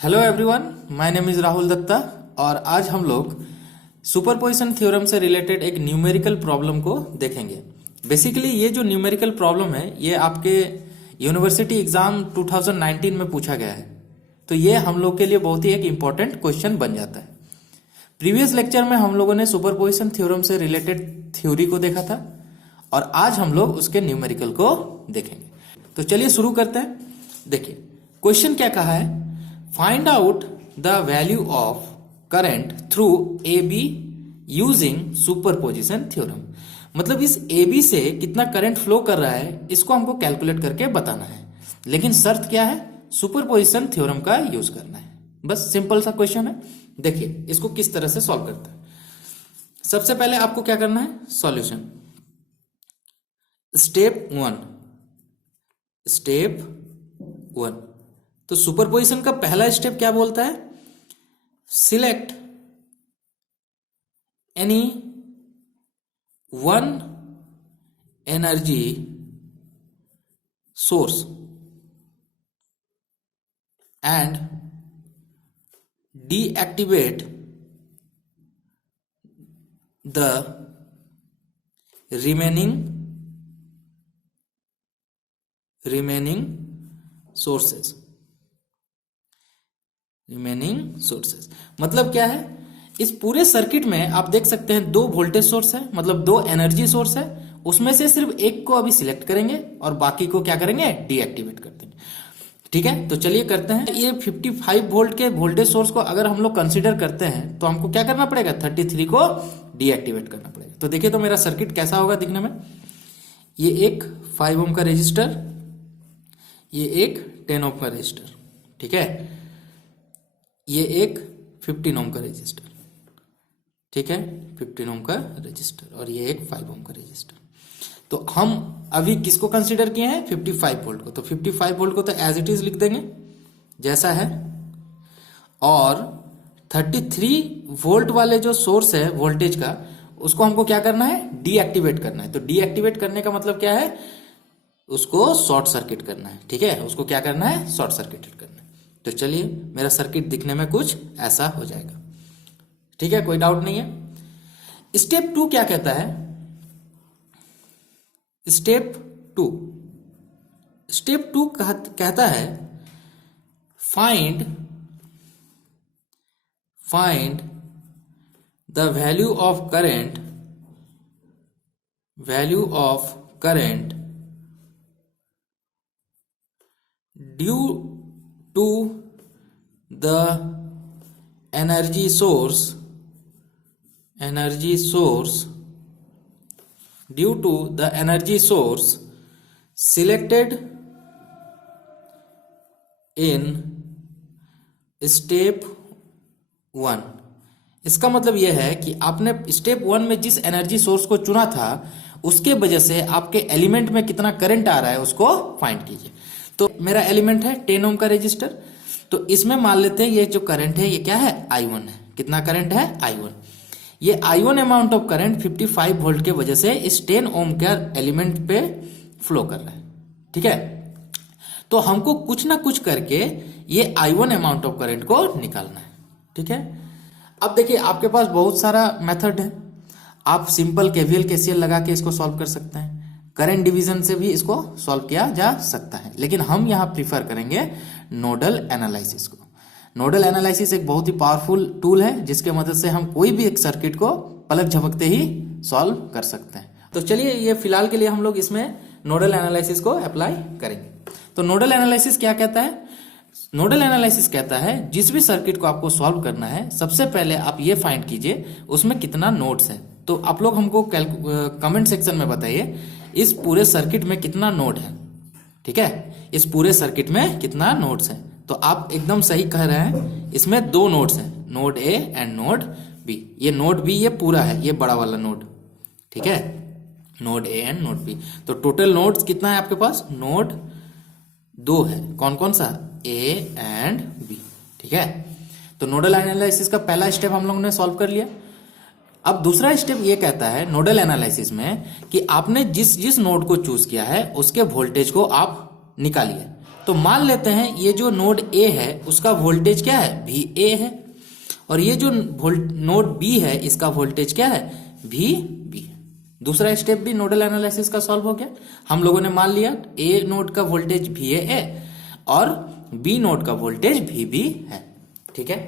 Hello everyone, my name is Rahul Datta और आज हम लोग सुपरपोजिशन थ्योरम से रिलेटेड एक न्यूमेरिकल प्रॉब्लम को देखेंगे। बेसिकली ये जो न्यूमेरिकल प्रॉब्लम है ये आपके यूनिवर्सिटी एग्जाम 2019 में पूछा गया है, तो ये हम लोग के लिए बहुत ही एक इम्पॉर्टेंट क्वेश्चन बन जाता है। प्रीवियस लेक्चर में हम लोगों ने सुपरपोजिशन थ्योरम से रिलेटेड थ्योरी को देखा था और आज हम लोग उसके न्यूमेरिकल को देखेंगे। तो चलिए शुरू करते हैं। देखिए क्वेश्चन क्या कहा है, find out the value of current through A be using superposition theorem. मतलब इस ए बी से कितना करंट फ्लो कर रहा है इसको हमको कैलकुलेट करके बताना है, लेकिन शर्त क्या है, सुपरपोजिशन थ्योरम का यूज करना है। बस सिंपल सा क्वेश्चन है। देखिए इसको किस तरह से सॉल्व करता है। सबसे पहले आपको क्या करना है, सॉल्यूशन। Step one. तो सुपरपोजिशन का पहला स्टेप क्या बोलता है, select any one energy source and deactivate the remaining sources। मतलब क्या है, इस पूरे सर्किट में आप देख सकते हैं दो वोल्टेज सोर्स है, मतलब दो एनर्जी सोर्स है। उसमें से सिर्फ एक को अभी सिलेक्ट करेंगे और बाकी को क्या करेंगे, डीएक्टिवेट कर देंगे। ठीक है, तो चलिए करते हैं। ये 55 वोल्ट के वोल्टेज सोर्स को अगर हम लोग कंसीडर करते हैं तो हमको क्या करना पड़ेगा, 33 को डीएक्टिवेट करना पड़ेगा। तो देखिए तो मेरा सर्किट कैसा होगा दिखने में। ये एक 5 ओम का रेजिस्टर, ये एक 10 ओम का रेजिस्टर, ठीक है, ये एक 15 ओम का रेजिस्टर, ठीक है, 15 ओम का रेजिस्टर, और ये एक 5 ओम का रेजिस्टर। तो हम अभी किसको कंसीडर किए हैं, 55 वोल्ट को। तो 55 वोल्ट को तो एज इट इज लिख देंगे जैसा है, और 33 वोल्ट वाले जो सोर्स है वोल्टेज का, उसको हमको क्या करना है, डीएक्टिवेट करना है। तो डीएक्टिवेट करने का मतलब क्या है, उसको शॉर्ट सर्किट करना है। ठीक है, उसको क्या करना है, शॉर्ट सर्किट करना है। तो चलिए मेरा सर्किट दिखने में कुछ ऐसा हो जाएगा। ठीक है, कोई डाउट नहीं है। स्टेप 2 क्या कहता है, स्टेप टू कहता है find the value of current due to the energy source selected in step 1। इसका मतलब यह है कि आपने स्टेप 1 में जिस एनर्जी सोर्स को चुना था उसके वजह से आपके एलिमेंट में कितना करंट आ रहा है उसको फाइंड कीजिए। तो मेरा एलिमेंट है 10 ओम का रेजिस्टर, तो इसमें मान लेते हैं ये जो करंट है ये क्या है, I1 है। कितना करंट है, I1। ये I1 amount of current 55 volt के वजह से इस 10 ओम के एलिमेंट पे फ्लो कर रहा है। ठीक है, तो हमको कुछ ना कुछ करके ये I1 अमाउंट ऑफ करंट को निकालना है। ठीक है, अब देखिए आपके पास बहुत सारा मेथड है। आप सिंपल केवीएल केसीएल लगा के इसको सॉल्व कर सकते हैं, करंट डिवीजन से भी इसको सॉल्व किया जा सकता है, लेकिन हम यहां प्रीफर करेंगे नोडल एनालिसिस को। नोडल एनालिसिस एक बहुत ही पावरफुल टूल है जिसके मदद से हम कोई भी एक सर्किट को पलक झपकते ही सॉल्व कर सकते हैं। तो चलिए ये फिलहाल के लिए हम लोग इसमें नोडल एनालिसिस को अप्लाई करेंगे। तो नोडल एनालिसिस क्या कहता है, नोडल एनालिसिस कहता है जिस भी सर्किट को आपको सॉल्व करना है सबसे पहले आप ये फाइंड कीजिए उसमें कितना नोड्स है। तो आप लोग हमको कमेंट सेक्शन में बताइए इस पूरे सर्किट में कितना नोड है। ठीक है, इस पूरे सर्किट में कितना नोड्स है। तो आप एकदम सही कह रहे हैं, इसमें 2 नोड्स हैं, node A and node B. ये नोड बी ये पूरा है, ये बड़ा वाला नोड। ठीक है, node A and node B. तो टोटल नोड्स कितना है आपके पास, नोड 2 है। कौन कौन सा, ए एंड बी। ठीक है, तो नोडल एनालिसिस का पहला स्टेप हम लोगों ने सॉल्व कर लिया। अब दूसरा स्टेप ये कहता है नोडल एनालिसिस में कि आपने जिस नोड को चूज किया है उसके वोल्टेज को आप निकालिए। तो मान लेते हैं ये जो नोड ए है उसका वोल्टेज क्या है, वी ए है, और ये जो नोड बी है इसका वोल्टेज क्या है, वी बी है। दूसरा स्टेप भी नोडल एनालिसिस का सॉल्व हो गया। हम लोगों ने मान लिया ए नोड का वोल्टेज वी ए है और बी नोड का वोल्टेज वी बी है। ठीक है,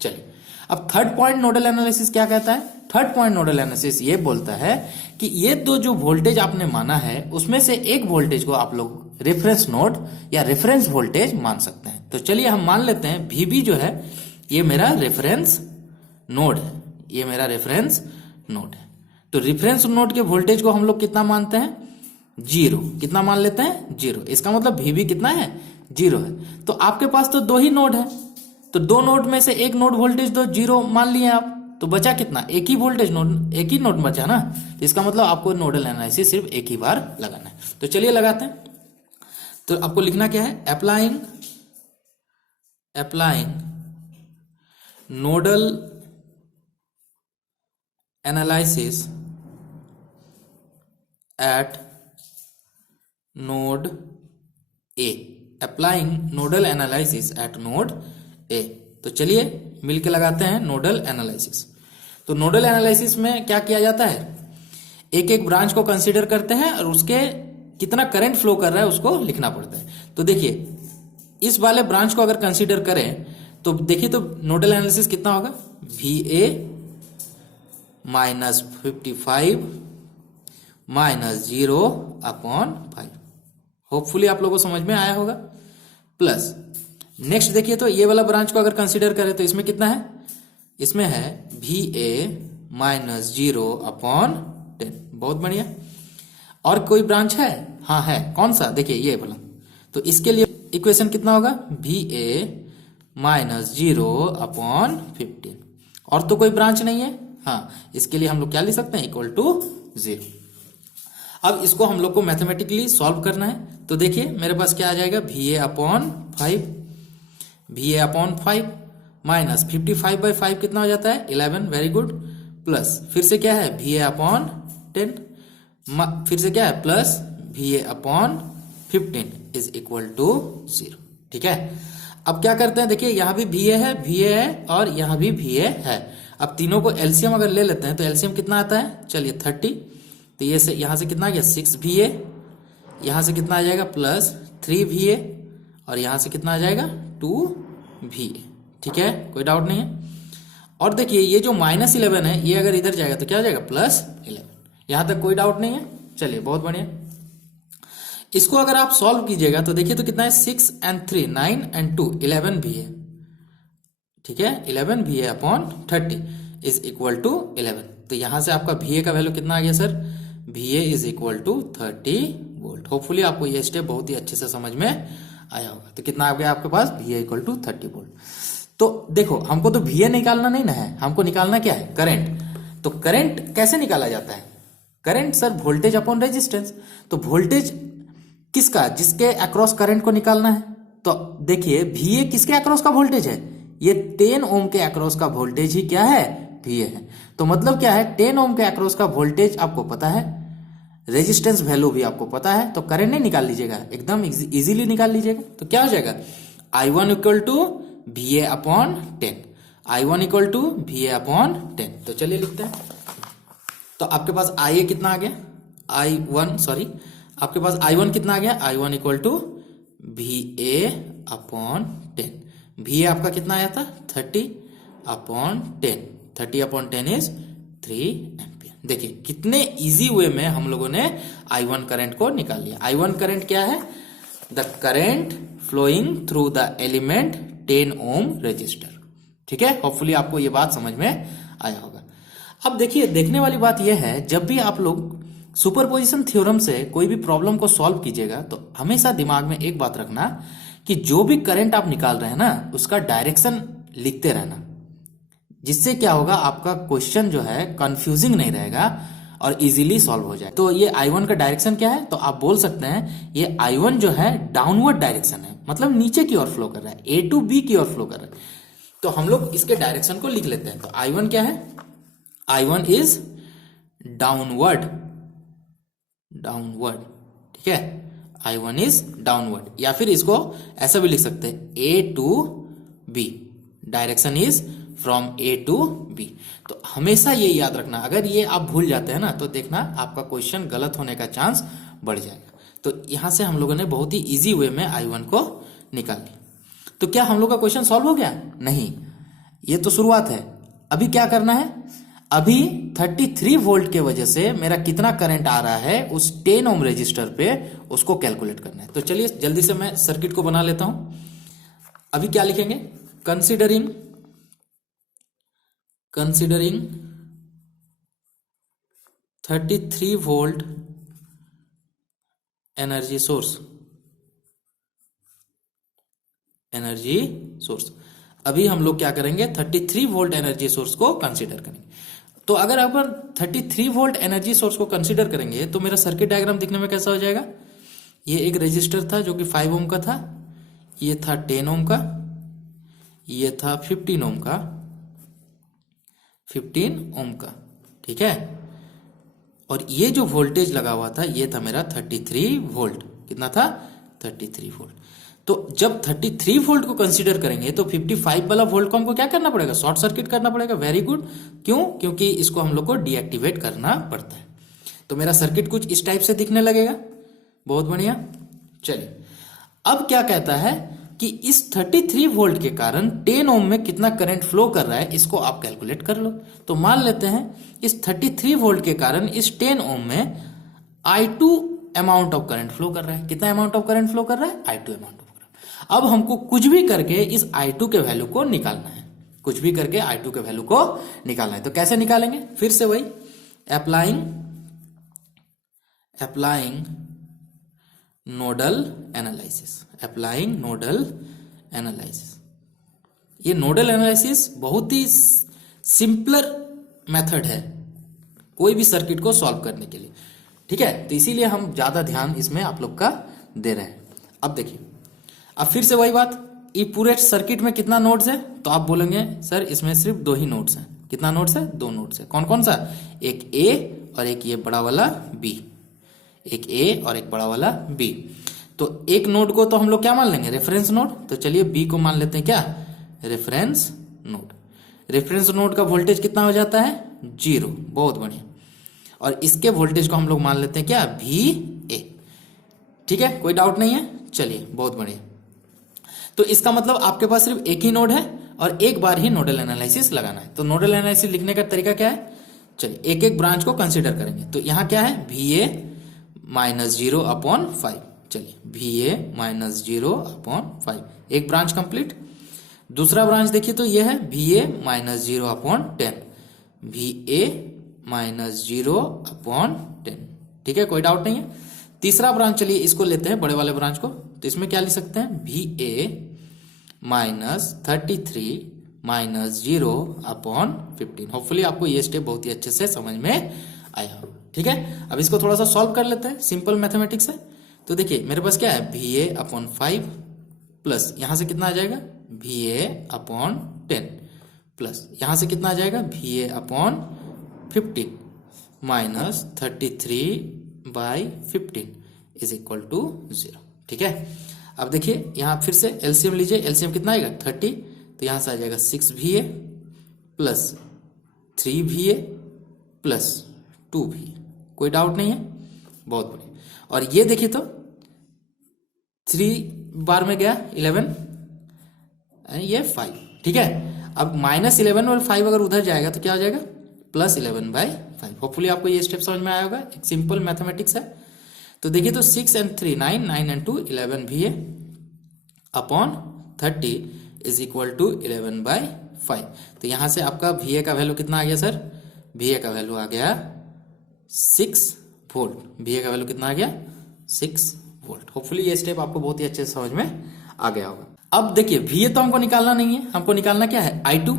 चलिए अब थर्ड पॉइंट नोडल एनालिसिस क्या कहता है। थर्ड पॉइंट नोडल एनालिसिस ये बोलता है कि ये दो जो वोल्टेज आपने माना है उसमें से एक वोल्टेज को आप लोग रेफरेंस नोड या रेफरेंस वोल्टेज मान सकते हैं। तो चलिए हम मान लेते हैं वीबी जो है ये मेरा रेफरेंस नोड है, ये मेरा रेफरेंस नोड है। तो रेफरेंस नोड के वोल्टेज को हम लोग कितना मानते हैं, 0। कितना मान लेते हैं, 0। इसका मतलब वीबी कितना है, 0 है। तो आपके पास तो दो ही नोड है, तो दो नोड में से एक नोड वोल्टेज तो 0 मान लिए आप, तो बचा कितना, एक ही वोल्टेज नोड, एक ही नोड बचा ना। तो इसका मतलब आपको नोडल एनालिसिस सिर्फ एक ही बार लगाना है। तो चलिए लगाते हैं। तो आपको लिखना क्या है, applying nodal analysis eight node A, applying nodal analysis eight node A. तो चलिए मिलके लगाते हैं नोडल एनालिसिस। तो नोडल एनालिसिस में क्या किया जाता है, एक एक ब्रांच को कंसीडर करते हैं और उसके कितना करंट फ्लो कर रहा है उसको लिखना पड़ता है। तो देखिए इस वाले ब्रांच को अगर कंसीडर करें तो देखिए तो नोडल एनालिसिस कितना होगा, V A minus 55 minus 0/5। Hopefully आप लोगों को समझ में आया होगा। प्लस नेक्स्ट देखिए तो ये वाला ब्रांच को अगर कंसीडर करें तो इसमें कितना है, इसमें है वी ए माइनस 0/10। बहुत बढ़िया। और कोई ब्रांच है, हाँ है, कौन सा, देखिए ये वाला। तो इसके लिए इक्वेशन कितना होगा, वी ए माइनस 0/15। और तो कोई ब्रांच नहीं है, हाँ, इसके लिए हम लोग क्या लिख सकते हैं, इक्वल टू 0। अब इसको हम लोग को मैथमेटिकली सॉल्व करना है। तो देखिए मेरे पास क्या आ जाएगा, वी ए अपॉन 5 माइनस 55/5 कितना हो जाता है, 11। Very good. प्लस फिर से क्या है, वी ए अपॉन 10, फिर से क्या है, plus V A upon 15 is equal to 0। ठीक है, अब क्या करते हैं, देखिए यहां भी वी ए है और यहां भी वी ए है। अब तीनों को एलसीएम अगर ले लेते हैं तो एलसीएम कितना आता है, चलिए 30। तो ये से यहां से कितना आ गया, 6 वी ए, यहां से कितना आ जाएगा, प्लस 3 वी ए, और यहां से कितना आ जाएगा, 2 वी ए। ठीक है, कोई डाउट नहीं है। और देखिए ये जो -11 है ये अगर इधर जाएगा तो क्या हो जाएगा, +11। यहां तक कोई डाउट नहीं है। चलिए बहुत बढ़िया। इसको अगर आप सॉल्व कीजिएगा तो देखिए तो कितना है, 6 and 3 9 and 2 11 भी है। ठीक है, 11 भी है अपॉन 30 इज इक्वल टू 11। तो यहां से आपका वी ए का वैल्यू कितना आ गया sir, V A is equal to 30 volt. Hopefully आपको ये स्टेप बहुत ही अच्छे से समझ में आया होगा। तो कितना आ गया आपके पास, v a equal to 30 volt. तो देखो हमको तो वी ए निकालना नहीं ना है, हमको निकालना क्या है, करंट। तो करंट कैसे निकाला जाता है, current sir voltage upon resistance. तो वोल्टेज किसका, जिसके अक्रॉस करंट को निकालना है। तो देखिए वी ए किसके अक्रॉस का वोल्टेज है, ये 10 ओम के अक्रॉस का वोल्टेज ही क्या है, वी ए है। तो मतलब क्या है, 10 ओम के अक्रॉस का वोल्टेज आपको पता है, रेजिस्टेंस वैल्यू भी आपको पता है, तो करंट नहीं निकाल लीजिएगा, एकदम इजीली निकाल लीजिएगा। तो क्या हो जाएगा, I1 equal to V A upon 10, I1 equal to V A upon 10। तो चलिए लिखते हैं। तो आपके पास IA कितना आ गया, आपके पास I1 कितना आ गया, I1 equal to V A upon 10। V A आपका कितना आया था, 30/10, 30/10 इज 3 एम्पियर। देखिए कितने इजी वे में हम लोगों ने I1 करंट को निकाल लिया। I1 करंट क्या है, the current flowing through the element 10 ohm resistor. ठीक है, होपफुली आपको ये बात समझ में आया होगा। अब देखिए देखने वाली बात यह है, जब भी आप लोग सुपरपोजिशन थ्योरम से कोई भी प्रॉब्लम को सॉल्व कीजिएगा तो हमेशा दिमाग में एक बात रखना कि जो भी करंट आप निकाल रहे हैं ना उसका डायरेक्शन लिखते रहना, जिससे क्या होगा, आपका क्वेश्चन जो है कंफ्यूजिंग नहीं रहेगा और इजीली सॉल्व हो जाए। तो ये I1 का डायरेक्शन क्या है, तो आप बोल सकते हैं ये I1 जो है डाउनवर्ड डायरेक्शन है, मतलब नीचे की ओर फ्लो कर रहा है, A to B की ओर फ्लो कर रहा है। तो हम लोग इसके डायरेक्शन को लिख लेते हैं। तो I1 क्या है, I1 इज डाउनवर्ड, ठीक है। I1 इज डाउनवर्ड, या फिर इसको ऐसा भी लिख सकते हैं A to B, direction is from A to B। तो हमेशा ये याद रखना, अगर ये आप भूल जाते हैं ना तो देखना आपका क्वेश्चन गलत होने का चांस बढ़ जाएगा। तो यहां से हम लोगों ने बहुत ही इजी वे में I1 को निकाल लिया। तो क्या हम लोग का क्वेश्चन सॉल्व हो गया? नहीं, ये तो शुरुआत है। अभी क्या करना है? अभी 33 वोल्ट के वजह से मेरा कितना करंट आ रहा है उस 10 ओम रजिस्टर पे, उसको कैलकुलेट करना है। तो चलिए जल्दी से मैं सर्किट को बना लेता हूं। अभी क्या लिखेंगे? कंसीडरिंग 33 वोल्ट एनर्जी सोर्स, अभी हम लोग क्या करेंगे? 33 वोल्ट एनर्जी सोर्स को कंसीडर करेंगे। तो अगर अपन 33 वोल्ट एनर्जी सोर्स को कंसीडर करेंगे तो मेरा सर्किट डायग्राम दिखने में कैसा हो जाएगा? ये एक रेजिस्टर था जो कि 5 ओम का था, ये था 10 ओम का, ये था 15 ओम का, 15 ओम का, ठीक है। और ये जो वोल्टेज लगा हुआ था ये था मेरा 33 वोल्ट। कितना था? 33 वोल्ट। तो जब 33 वोल्ट को कंसीडर करेंगे तो 55 वाला वोल्ट को हमको क्या करना पड़ेगा? शॉर्ट सर्किट करना पड़ेगा। Very good. क्यों? क्योंकि इसको हम लोग को डीएक्टिवेट करना पड़ता है। तो मेरा सर्किट कुछ इस टाइप से दिखने लगेगा। बहुत बढ़िया। चलिए, अब क्या कहता है कि इस 33 वोल्ट के कारण 10 ओम में कितना करंट फ्लो कर रहा है, इसको आप कैलकुलेट कर लो। तो मान लेते हैं इस 33 वोल्ट के कारण इस 10 ओम में I2 amount of current flow कर रहा है। कितना अमाउंट ऑफ करंट फ्लो कर रहा है? I2 amount of current. अब हमको कुछ भी करके इस I2 के वैल्यू को निकालना है। कुछ भी करके I2 के वैल्यू को निकालना है। तो कैसे निकालेंगे? फिर से वही अप्लाइंग नोडल एनालिसिस। ये नोडल एनालिसिस बहुत ही सिंपलर मेथड है कोई भी सर्किट को सॉल्व करने के लिए, ठीक है। तो इसीलिए हम ज्यादा ध्यान इसमें आप लोग का दे रहे हैं। अब देखिए, अब फिर से वही बात, ये पूरे सर्किट में कितना नोड्स है? तो आप बोलेंगे सर इसमें सिर्फ 2 ही नोड्स हैं। कितना नोड्स है? 2 नोड्स है। कौन कौन सा? एक A और एक ये बड़ा वाला B। एक A और एक बड़ा वाला B। तो एक नोड को तो हम लोग क्या मान लेंगे? Reference node. तो चलिए B को मान लेते हैं क्या? Reference node. रेफरेंस नोड का वोल्टेज कितना हो जाता है? 0। बहुत बढ़िया। और इसके वोल्टेज को हम लोग मान लेते हैं क्या? VA। ठीक है, कोई डाउट नहीं है। चलिए, बहुत बढ़िया। तो इसका मतलब आपके पास सिर्फ एक ही नोड है और एक बार ही नोडल एनालिसिस लगाना है। तो नोडल एनालिसिस लिखने का तरीका क्या है? चलिए एक एक ब्रांच को कंसीडर करेंगे। तो यहां क्या है? VA minus 0/5। चलिए VA माइनस 0/5, एक ब्रांच कंप्लीट। दूसरा ब्रांच देखिए तो ये है VA माइनस 0/10। VA minus 0/10। ठीक है, कोई डाउट नहीं है। तीसरा ब्रांच, चलिए इसको लेते हैं, बड़े वाले ब्रांच को। तो इसमें क्या लिख सकते हैं? VA minus 33 minus 0/15। होपफुली आपको ये स्टेप बहुत ही अच्छे से समझ में आया हो। ठीक है, अब इसको थोड़ा सा सॉल्व कर लेते हैं सिंपल मैथमेटिक्स से। तो देखिए मेरे पास क्या है? VA/5 प्लस यहां से कितना आ जाएगा? VA/10 प्लस यहां से कितना आ जाएगा? VA/15 minus 33/15 is equal to 0। ठीक है, अब देखिए यहां फिर से एलसीएम लीजिए। एलसीएम कितना आएगा? 30। तो यहां से आ जाएगा 6VA plus 3VA plus 2VA। कोई डाउट नहीं है? बहुत बढ़िया। और ये देखिए तो 3 बार में गया 11, ये 5। ठीक है, अब -11 और 5 अगर उधर जाएगा तो क्या हो जाएगा? +11/5। होपफुली आपको ये स्टेप समझ में आया होगा। एक सिंपल मैथमेटिक्स है। तो देखिए तो 6 and 3 9, 9 and 2 11 VA upon 30 is equal to 11/5। तो यहां से आपका VA का वैल्यू कितना आ गया सर? VA का वैल्यू आ गया 6 वोल्ट। VA का वैल्यू कितना आ गया? 6 वोल्ट। होपफुली ये स्टेप आपको बहुत ही अच्छे से समझ में आ गया होगा। अब देखिए VA तो हमको निकालना नहीं है, हमको निकालना क्या है? I2।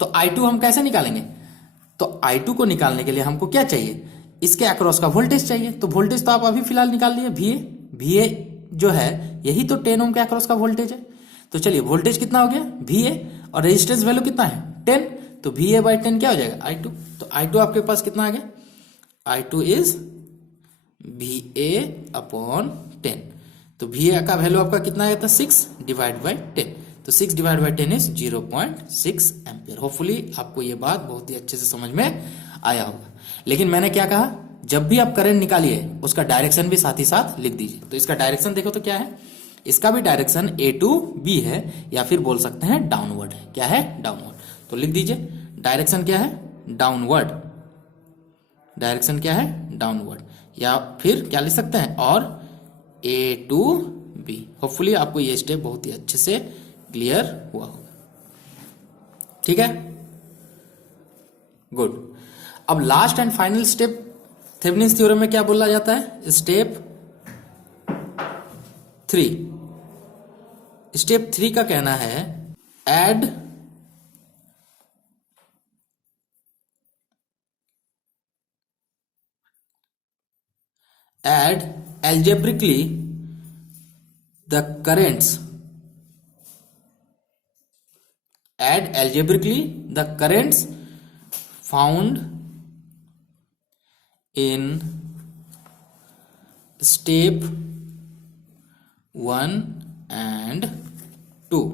तो I2 हम कैसे निकालेंगे? तो I2 को निकालने के लिए हमको क्या चाहिए? इसके अक्रॉस का वोल्टेज चाहिए। तो वोल्टेज तो आप अभी फिलहाल निकाल लिए, VA जो है यही तो 10 ओम के अक्रॉस का वोल्टेज है। तो चलिए वोल्टेज कितना हो गया? VA और रेजिस्टेंस वैल्यू कितना है? 10। तो VA/10 क्या हो जाएगा? I2। तो I2 आपके पास कितना आ गया? I2 इज VA/10 तो वी का वैल्यू आपका कितना आया था 6 डिवाइड बाई 10, तो 6 divide by 10 is 0.6 ampere. Hopefully आपको ये बात बहुत ही अच्छे से समझ में आया होगा। लेकिन मैंने क्या कहा, जब भी आप करंट निकालिए उसका डायरेक्शन भी साथ ही साथ लिख दीजिए। तो इसका डायरेक्शन देखो तो क्या है, इसका भी डायरेक्शन A टू B है, या फिर बोल सकते हैं डाउनवर्ड है। क्या है, डाउनवर्ड। तो लिख दीजिए डायरेक्शन क्या है, डाउनवर्ड। डायरेक्शन क्या है, डाउनवर्ड। या फिर क्या लिख सकते हैं, और A टू B। होपफुली आपको ये स्टेप बहुत ही अच्छे से क्लियर हुआ होगा। ठीक है, गुड। अब last and final step Thevenin's theorem में क्या बोला जाता है, स्टेप 3। स्टेप 3 का कहना है add algebraically the currents, add algebraically the currents found in step 1 and 2।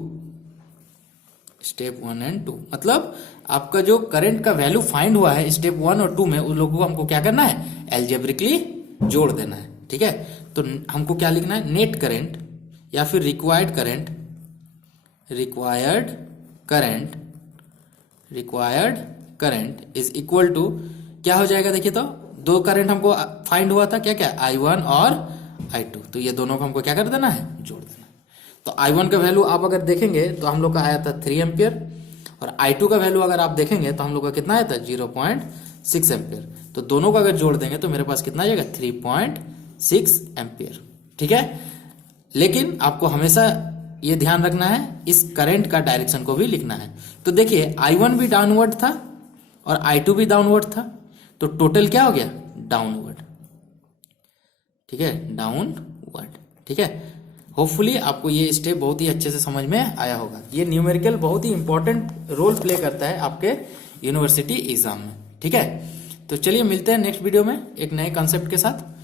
Step 1 and 2 मतलब आपका जो करंट का वैल्यू फाइंड हुआ है स्टेप 1 और 2 में, उन लोगों को हमको क्या करना है, एल्जेब्रिकली जोड़ देना है। ठीक है, तो हमको क्या लिखना है, नेट करंट या फिर required current, required current is equal to क्या हो जाएगा, देखिए तो दो करंट हमको फाइंड हुआ था, क्या क्या, I1 और I2। तो ये दोनों को हमको क्या कर देना है, जोड़ देना है। तो I1 का वैल्यू आप अगर देखेंगे तो हम लोग का आया था 3 एम्पियर, और I2 का वैल्यू अगर आप देखेंगे तो हम लोग का कितना आया था 0.6 एम्पियर। तो दोनों को अगर जोड़ देंगे तो मेरे पास कितना आ जाएगा 3.6 एम्पियर। ठीक है, लेकिन आपको हमेशा ये ध्यान रखना है इस करंट का डायरेक्शन को भी लिखना है। तो देखिए I1 भी डाउनवर्ड था और I2 भी डाउनवर्ड था, तो टोटल क्या हो गया, डाउनवर्ड। ठीक है, डाउनवर्ड। ठीक है, होपफुली आपको ये स्टेप बहुत ही अच्छे से समझ में आया होगा। ये न्यूमेरिकल बहुत ही इंपॉर्टेंट रोल प्ले करता है आपके यूनिवर्सिटी एग्जाम में। ठीक है, तो चलिए मिलते हैं नेक्स्ट वीडियो में एक नए कॉन्सेप्ट के साथ।